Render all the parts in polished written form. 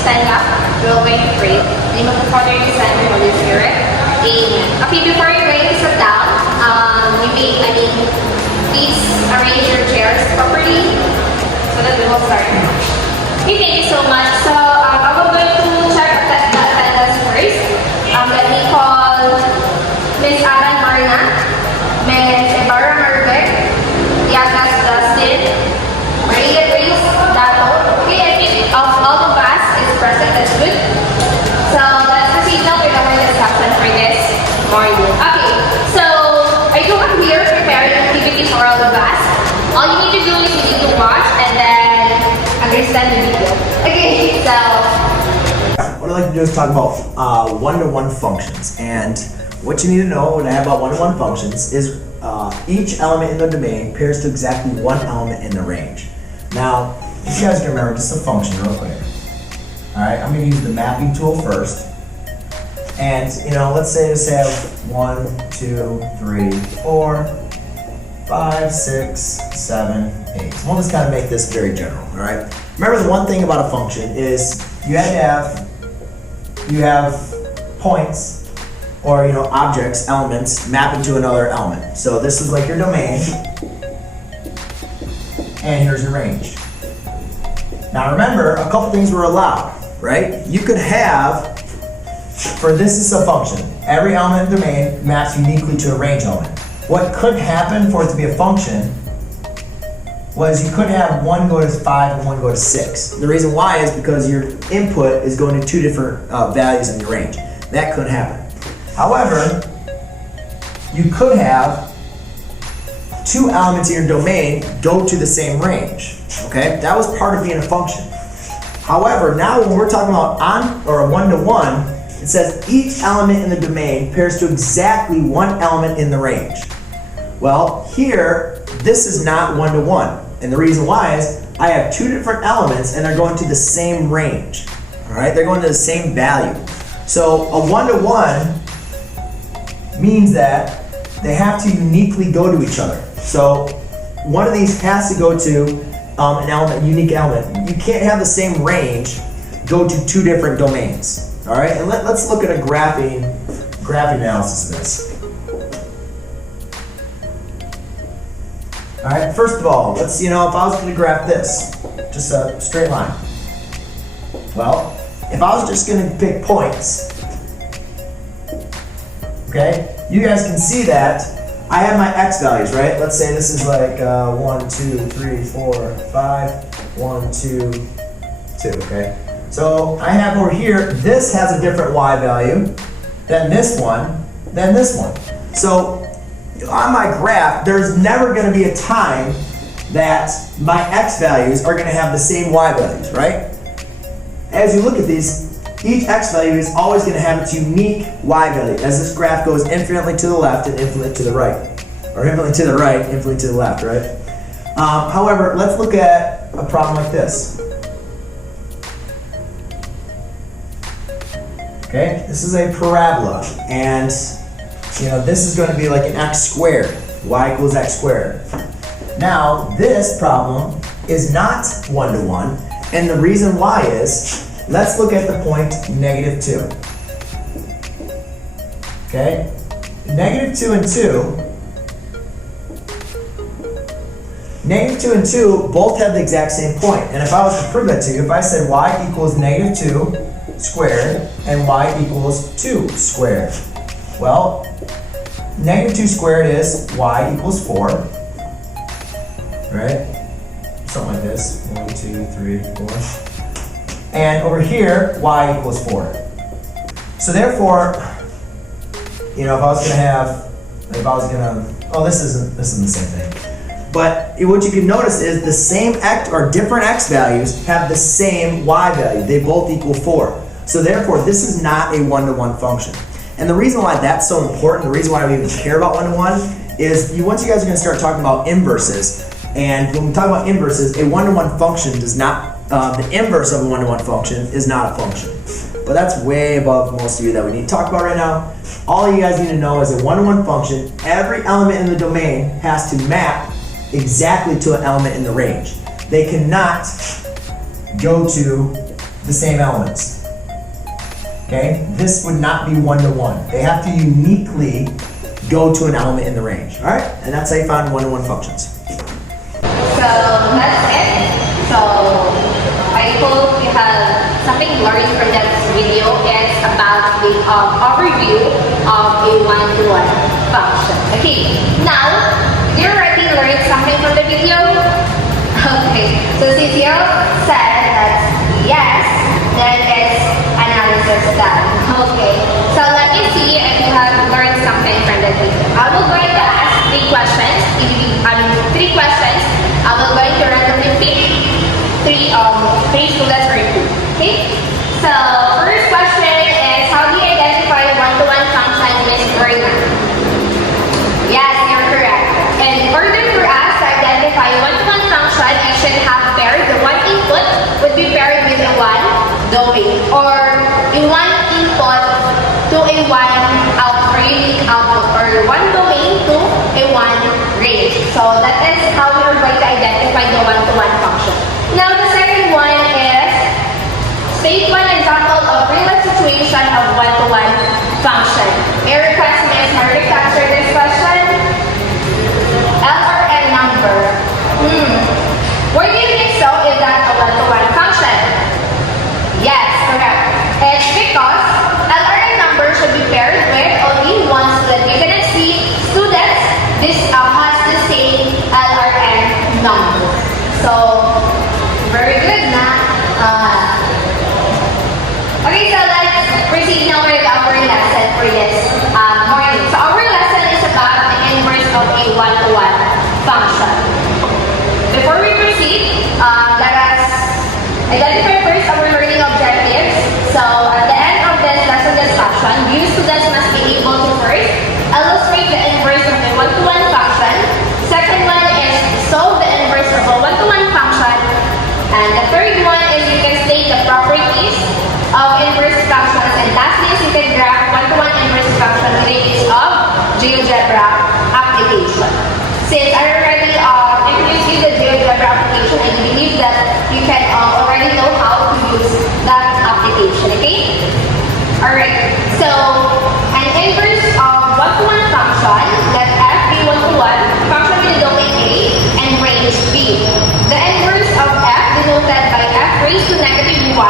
stand up, we're going to pray. In the name of the Father, and the Son, and the Holy Spirit. Amen. Okay, before you're going to sit down, please arrange your chairs properly so that we will start. Okay, thank you so much. So, I'm going to check the attendance first. Let me call Miss Alan Marna, Miss Ibarra Merbeck, Yagas Dustin, Maria Grace Dato. Okay, I think all of us is present. That's good. So, let's proceed now with our discussion for this morning. Okay, so I do have here prepared activities for all of us. All you need to do is you need to watch and then understand the video. Okay, so what I'd like to do is talk about one-to-one functions. And what you need to know when I have about one-to-one functions is each element in the domain pairs to exactly one element in the range. Now, if you guys can remember, just a function real quick. Alright, I'm going to use the mapping tool first. And, let's say I have 1, 2, 3, 4, 5, 6, 7, 8. We'll just kind of make this very general, alright? Remember, the one thing about a function is you have points or, objects, elements mapping to another element. So this is like your domain, and here's your range. Now remember, a couple things were allowed, right? You could have, for this is a function, every element in the domain maps uniquely to a range element. What could happen for it to be a function was you could have one go to 5 and one go to 6. The reason why is because your input is going to two different values in your range. That could happen. However, you could have two elements in your domain go to the same range. Okay, that was part of being a function. However, now when we're talking about a one-to-one, it says each element in the domain pairs to exactly one element in the range. Well, here, this is not one-to-one. And the reason why is I have two different elements and they're going to the same range. All right, they're going to the same value. So a one-to-one means that they have to uniquely go to each other. So one of these has to go to an element, unique element. You can't have the same range go to two different domains. All right, and let's look at a graphing analysis of this. All right, first of all, let's, if I was going to graph this, just a straight line. Well, if I was just going to pick points, okay, you guys can see that I have my x values, right? Let's say this is like 1, 2, 3, 4, 5, 1, 2, 2, okay? So I have over here, this has a different y value than this one, than this one. So on my graph, there's never going to be a time that my x values are going to have the same y values, right? As you look at these, each x value is always going to have its unique y value as this graph goes infinitely to the left and infinitely to the right. Or infinitely to the right, infinitely to the left, right? However, let's look at a problem like this. Okay, this is a parabola, and this is going to be like an x squared, y equals x squared. Now, this problem is not one-to-one, and the reason why is, let's look at the point -2. Okay, -2 and 2, -2 and 2 both have the exact same point. And if I was to prove that to you, if I said y equals -2 squared and y equals 2 squared, well, -2 squared is y equals 4, right? Something like this, 1, 2, 3, 4. And over here, y equals 4. So therefore, if I was gonna this isn't the same thing. But what you can notice is the same x or different x values have the same y value. They both equal 4. So therefore, this is not a one-to-one function. And the reason why that's so important, the reason why we even care about one-to-one, is once you guys are going to start talking about inverses. And when we talk about inverses, a one-to-one function does not, the inverse of a one-to-one function is not a function. But that's way above most of you that we need to talk about right now. All you guys need to know is a one-to-one function, every element in the domain has to map exactly to an element in the range. They cannot go to the same elements. Okay? This would not be one-to-one. They have to uniquely go to an element in the range. All right? And that's how you find one-to-one functions. So that's it. So I hope you have something learned from that video. It's about the overview of a one-to-one function. Okay, now you already learned something from the video. Okay, so since you said that yes, then it's analysis done. Okay, so let me see if you have learned something from the video. I will going to ask three questions. Three questions. I will going to randomly pick three students or two. Okay? So first question is, how do you identify one-to-one function, Miss Verna? Yes, you're correct. In order for us to identify one-to-one function, it should have paired. The one input would be paired with a one domain, or a one input to a one unique output, or one domain to a one range. So that is how we are going to identify the one-to-one function. Now the second one is, state one example of real-life situation of one-to-one function. May I request Ms. Hardy to answer this question? LRN number. Why do you think so? Is that a one-to-one function? Yes, correct. It's because LRN number should be paired with only one student. You cannot see students. This has the same LRN number. So very good na. Okay, so let's proceed now with our lesson for this morning. So our lesson is about the inverse of a one-to-one function. Before we proceed, let us identify first our learning objectives. So at the end of this lesson discussion, you students must be able to first illustrate the inverse of a one-to-one function. Second one is solve the inverse of a one-to-one function. And the third one is you can state the properties of inverse functions. And lastly is you can graph one-to-one inverse function with the use of GeoGebra application. Since I already introduced you the GeoGebra application, I believe that you can already know how to use that application, okay? Alright, so an inverse of one-to-one function, let f be one-to-one, function with the domain A and range B. The inverse of f, denoted by f raised to negative 1,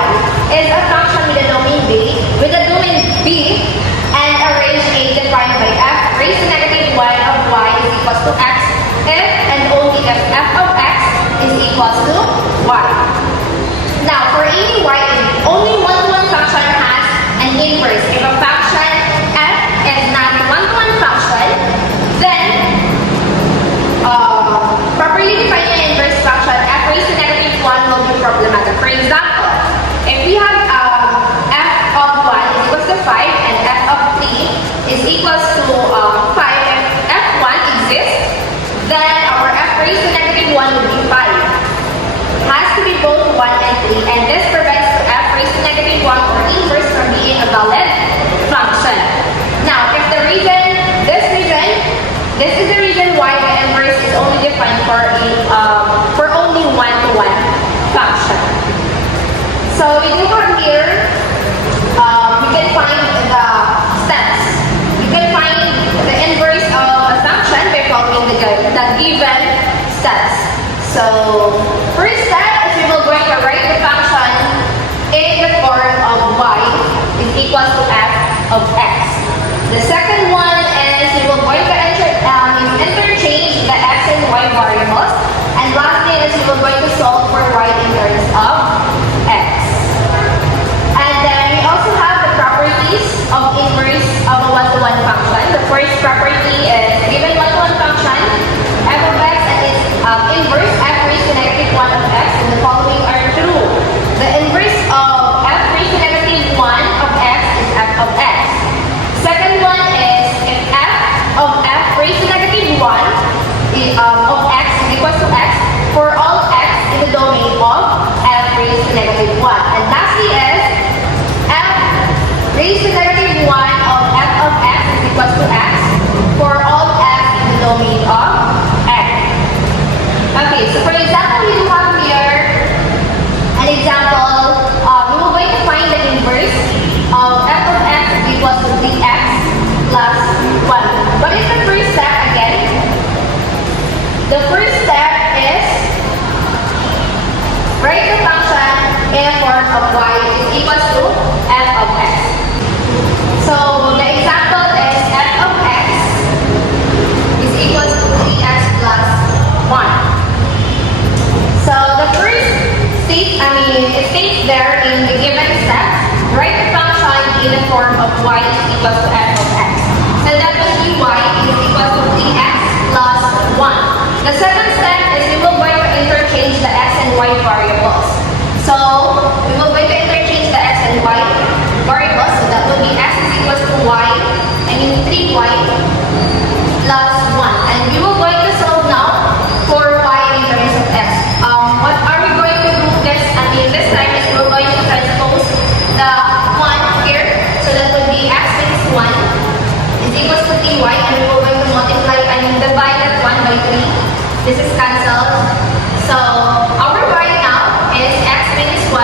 is a function with a domain B and a range A defined by f raised to negative 1 of y is equals to x if and only if f of x is equals to y. Now, for any y, only one-to-one function has an inverse. If a function f is not a one-to-one function, then properly defining an inverse function f raised to negative 1 will be problematic. For example, if we have f of 1 is equals to 5 and f of 3 is equals to 5, if f1 exists, then our f raised to negative 1 would be 5. Has to be both 1 and 3, and this prevents f raised to negative 1 or inverse from being a valid function. Now, if this is the reason why the inverse is only defined for only one-to-one function. So we do have here, you can find the steps. You can find the inverse of a function by following the given steps. So first step is we will going to write the function of y is equals to f of x. So the example is f of x is equals to 3x plus 1. So the first it states there in the given step, write the function in the form of y is equals to f of x. So that will be y is equals to 3x plus 1. The second step is we will going to interchange the x and y variables. So we will going to interchange the x and y variables. So that will be x is equals to 3y plus 1. And we will going to solve now for y in terms of x. What are we going to do this? This time is we're going to transpose the 1 here. So that would be x minus 1 is equals to 3y, and we will going to multiply divide that 1 by 3. This is cancelled. So our y now is x minus 1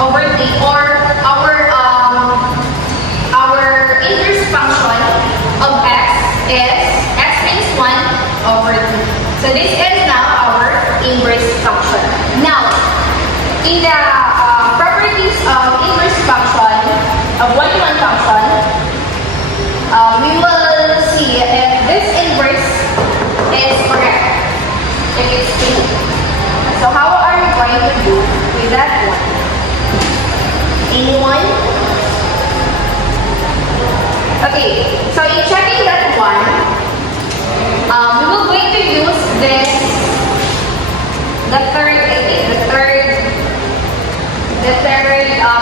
over 3, or our inverse function of x is x minus 1 over 3. So this is now our inverse function. Now, in the properties of inverse function, of one-to-one function, we will see if this inverse is correct, if it's true. So how are we going to do with that one? Anyone? Okay, so in checking that one, we will going to use this, the third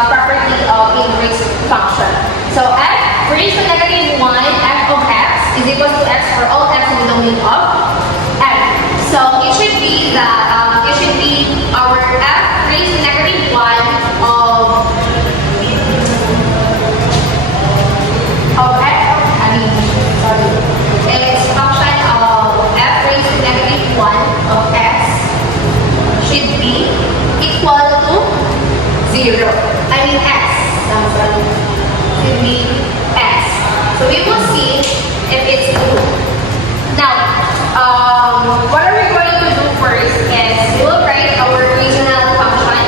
property of inverse function. So f raised to negative 1, f of x is equal to x for all x in the domain of f. So it should be that our f raised to negative 1 it's function of f raised to negative 1 of x should be equal to 0. X. Should be x. So we will see if it's true. Now, what are we going to do first is we will write our original function.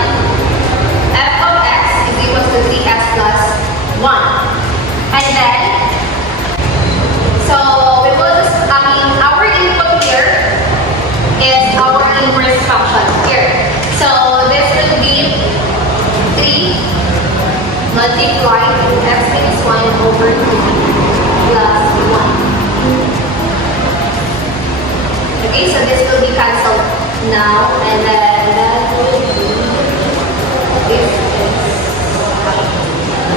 F of x is equal to 3x plus 1. And then, so we will just, our input here is our inverse function here. So this will be 3 multiplied to x minus 1 over 2 plus 1. Okay, so this will be cancelled now, and then that will be this is.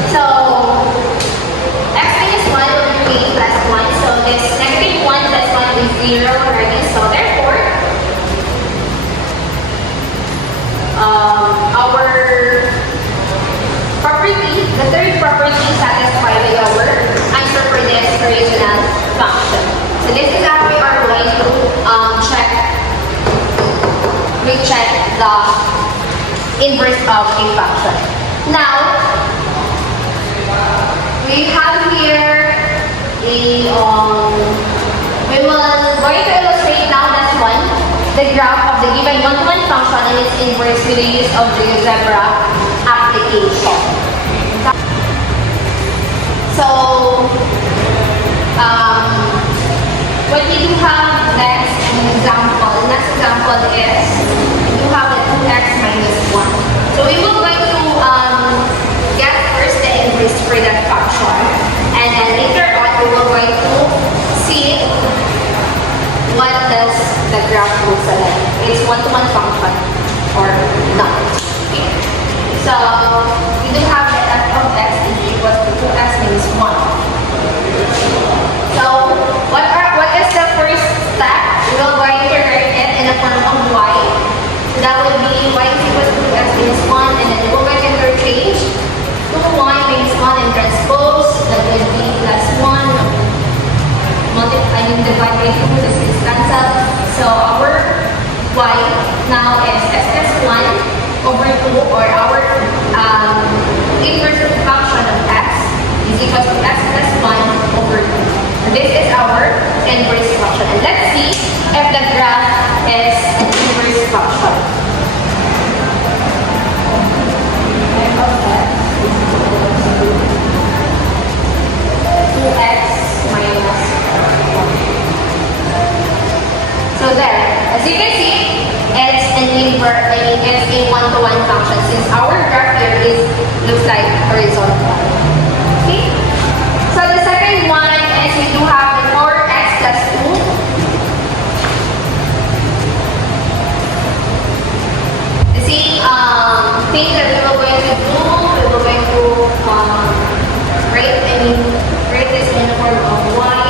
So x minus 1 will be 3 plus 1. So this negative 1 plus 1 is 0 already. So therefore, our property, the third property satisfied by our answer for this original function. So this is how we are going to recheck the inverse of a function. Now, we have here we will going to illustrate now this one, the graph of the given one-to-one function and its inverse with the use of GeoGebra application. So, what we do have next example is we do have the 2x minus 1. So we will going to get first the inverse for that function, and then later on we will going to see what does the graph looks like. It's one-to-one function or not. Okay. So we do have the f of x is equal to 2x minus 1. So what is the first step? We will going to write it in the form of y. So that would be y is equal to 2x minus 1, and then we will going to interchange 2y minus 1 and transpose. That would be plus 1. Divide by 2, this is cancelled. So our y now is x plus 1 over 2, or our inverse function of x is equal to x plus 1 over 2. So this is our inverse function. And let's see if the graph is an inverse function. a one-to-one function since our graph here looks like horizontal. Okay? So the second one is we do have the 4x plus 2. The same thing that we were going to do, we were going to write this in the form of y,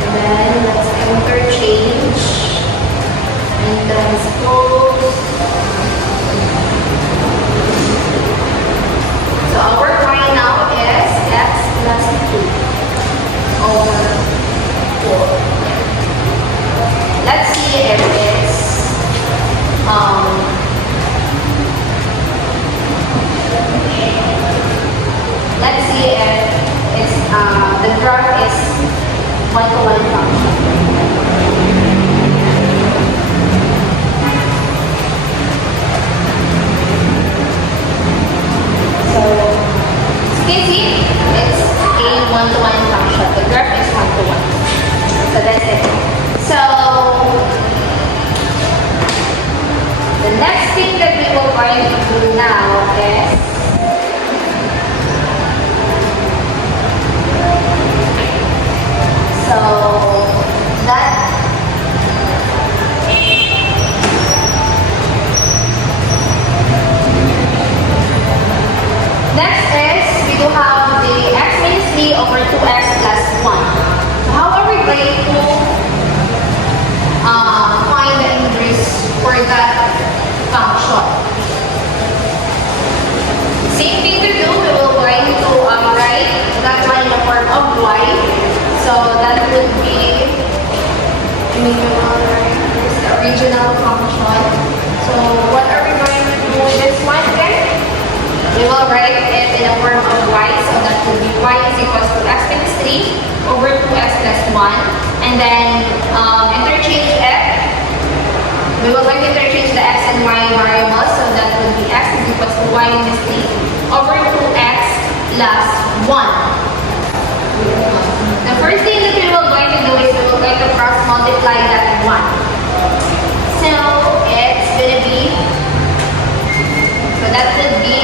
and then let's interchange, and then suppose. So our y now is x plus 2 over 4. Let's see if it's let's see if it's the graph is one-to-one function. So you can see it's a one-to-one function. The graph is one-to-one. So that's it. So the next thing that we will going to do now is next is we do have the x minus 3 over 2x plus 1. So how are we going to find the inverse for that function? Same thing to do, we will going to write that one in the form of y. So that would be the original function. So what are we going to do with this one again? We will write it in the form of y. So that would be y is equals to x minus 3 over 2x plus 1. And then interchange f. We will going to interchange the x and y variables. So that would be x is equals to y minus 3 over 2x plus 1. The first thing that we will going to do is we will going to cross multiply that 1. So it's going to be, so that would be,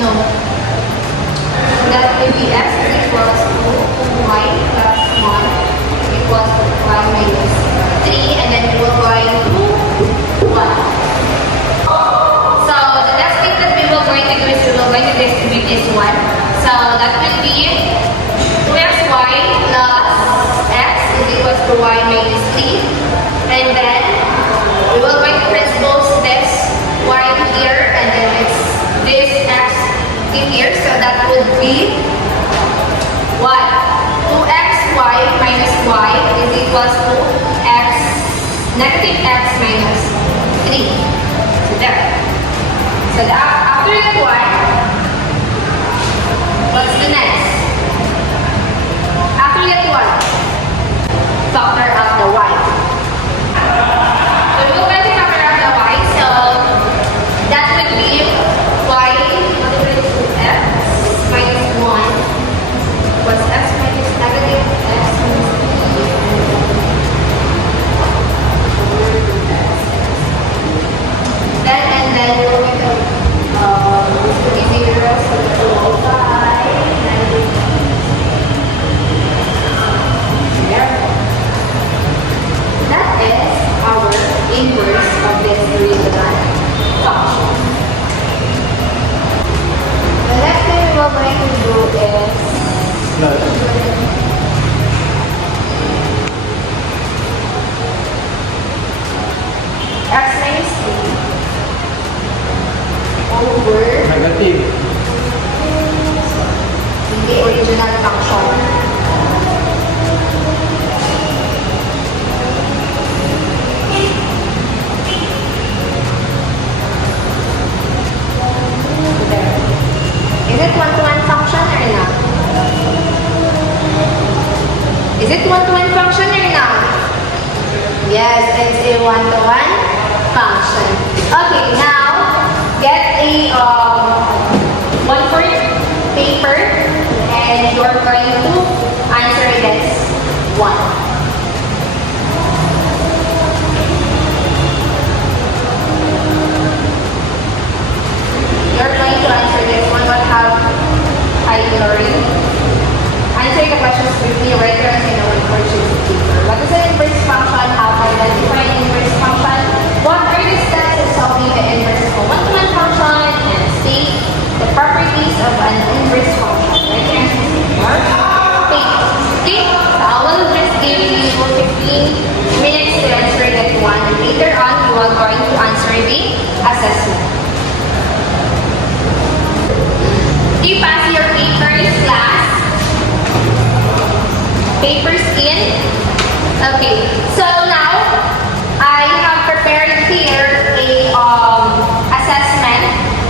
no, that would be x is equals to y plus 1 equals to y minus 3, and then we will going to 1. So the next thing that we will going to do is we will going to distribute this one. So that will be 2xy plus x is equals to y minus 3. And then we will going to transpose this y here, and then it's this x in here. So that would be what? 2xy minus y is equals to x, negative x minus 3. So there. So after that one, what's the next? After that one, factor out the y. So we will going to factor out the y. So that would be y multiplied to x minus 1 was x minus negative x minus 3. And then we will going to this will be 0, so that will be 5, and there. That is our inverse of this original function. The next thing we are going to do is x minus 3 over Negative. the original function. Is it one-to-one function or not? Is it one-to-one function or not? Yes, it's a one-to-one function. Okay, now get a 1/4 paper and you're going to answer this one. going to answer the assessment. Do you pass your papers, class? Papers in? Okay, so now I have prepared here a assessment.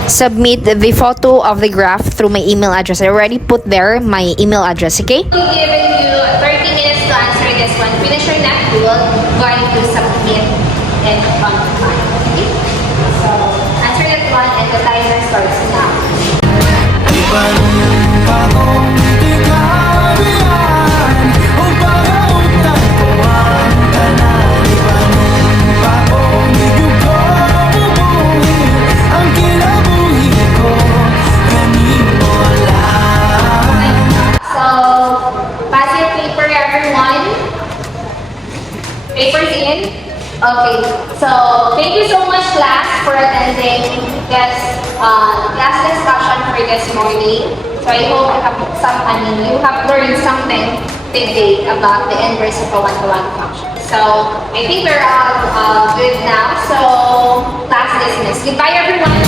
Submit the photo of the graph through my email address. I already put there my email address, okay? We'll give you 30 minutes to answer this one. Finish your nap, we will going to submit it on time. Okay? So, answer that one and the timer starts now. So, pass your paper, everyone. Papers in? Okay. So, thank you so much, class, for attending this class discussion for this morning. So, I hope you have learned something today about the inverse of a one-to-one function. So, I think we're all good now. So, class dismissed. Goodbye, everyone.